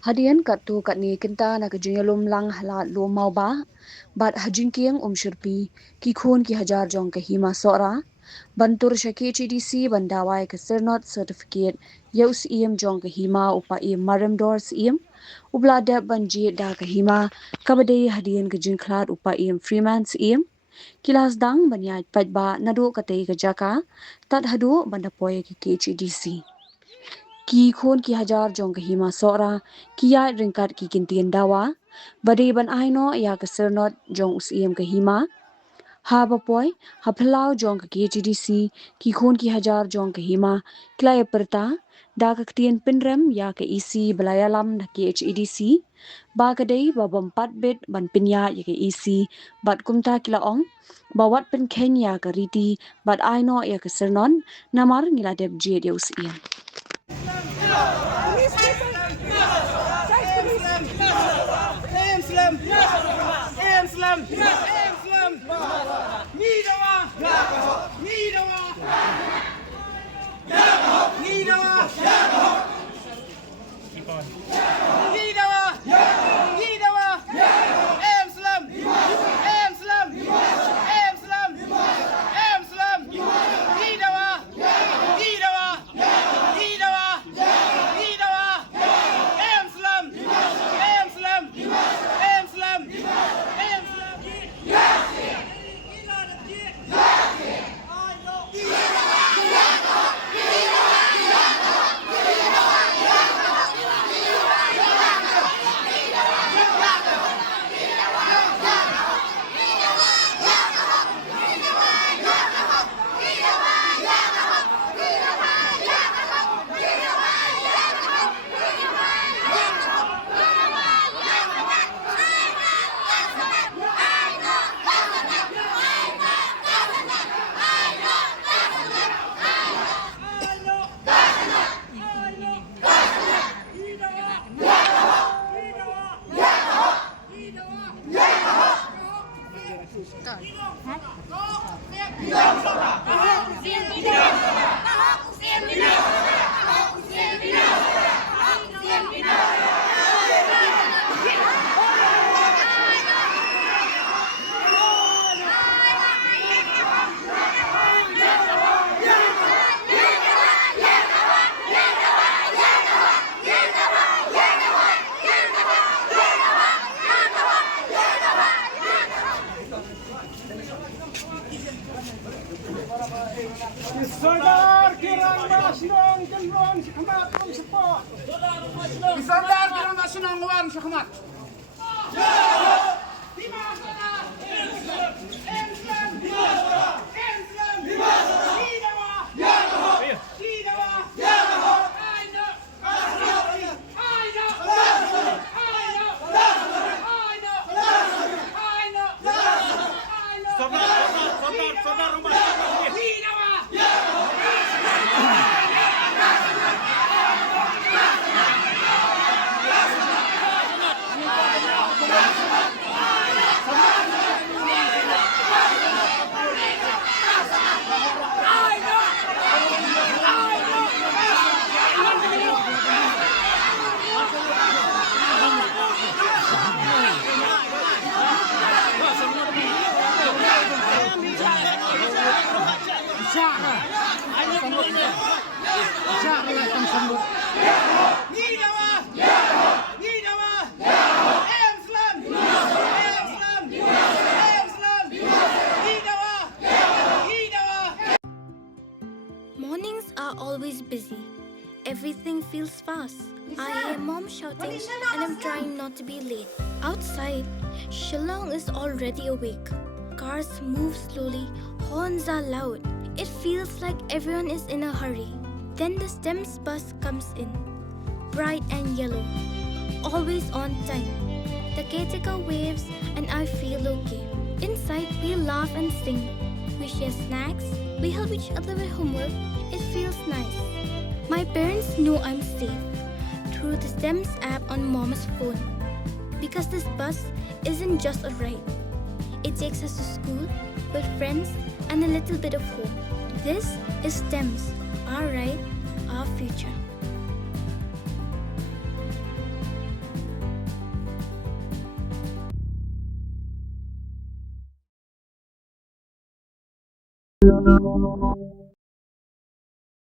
Hadian kat tu kat ni kenta na kejunya lum lang halat lum mau ba bat hajin kiang shurpi ki khun ki hajar jong ke hima sora bantur shaki HDC bandawai ke sernot certificate yaus iem jong ke hima upa iem maram dors iem ubla dep banji da ke hima kabade hadian kejun klat upa iem freemans iem kilas dang banyai pat ba nadu katei ke jaka tat hadu bandapoy ke HDC ki khon ki hajar jong ke hima sora ki ya ringkat ki kintian dawa bade ban aino ya ke sernot jong usiem ke hima ha bapoy ha phalau jong ke GDC ki khon ki hajar jong ke hima klaya perta da ka ktien pinrem ya ke EC belayalam da ke HEDC ba ka dei ba bompat bet ban pinya ya ke EC bat kumta kila ong bawat pen Kenya ka riti bat aino ya ke sernon namar ngila deb je dia usiem Isandar kirang masinong jalon si kamat ng sipo. Isandar kirang masinong wan si kamat. Mornings are always busy. Everything feels fast. I hear mom shouting and I'm trying not to be late. Outside, Shillong is already awake. Cars move slowly, horns are loud. It feels like everyone is in a hurry. Then the STEMS bus comes in, bright and yellow, always on time. The caretaker waves and I feel okay. Inside, we laugh and sing. We share snacks, we help each other with homework. It feels nice. My parents know I'm safe through the STEMS app on mom's phone. Because this bus isn't just a ride. It takes us to school with friends and a little bit of hope. This is STEMS, our ride, our future.